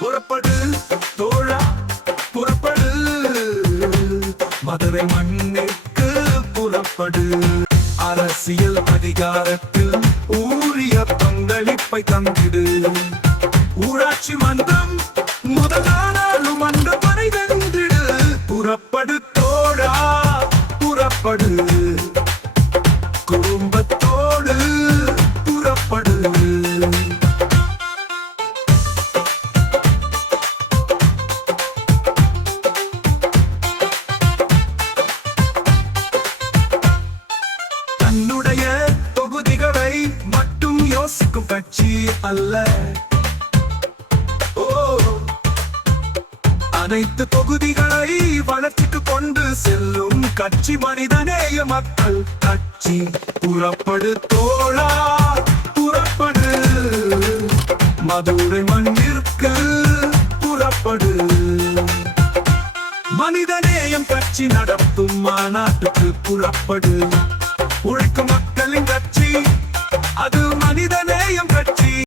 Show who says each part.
Speaker 1: புறப்படு தோழா புறப்படு. மதுரை மண்ணிற்கு புறப்படு. அரசியல் அதிகாரத்தில் ஊரிய பங்களிப்பை தந்திடு. ஊராட்சி மன்றம் முதல் மன்ற வரை வென்றிடு. புறப்படு தோழா புறப்படு. தன்னுடைய தொகுதிகளை மட்டும் யோசிக்கும் கட்சி அல்ல. அனைத்து தொகுதிகளை வளர்ச்சிக்கு கொண்டு செல்லும் கட்சி மனிதநேய மக்கள் கட்சி. புறப்படு தோழா புறப்படு. மதுரை மண்ணிற்கு புறப்படு. மனிதநேயம் கட்சி நடத்தும் மாநாட்டுக்கு புறப்படு. அது மனிதனை.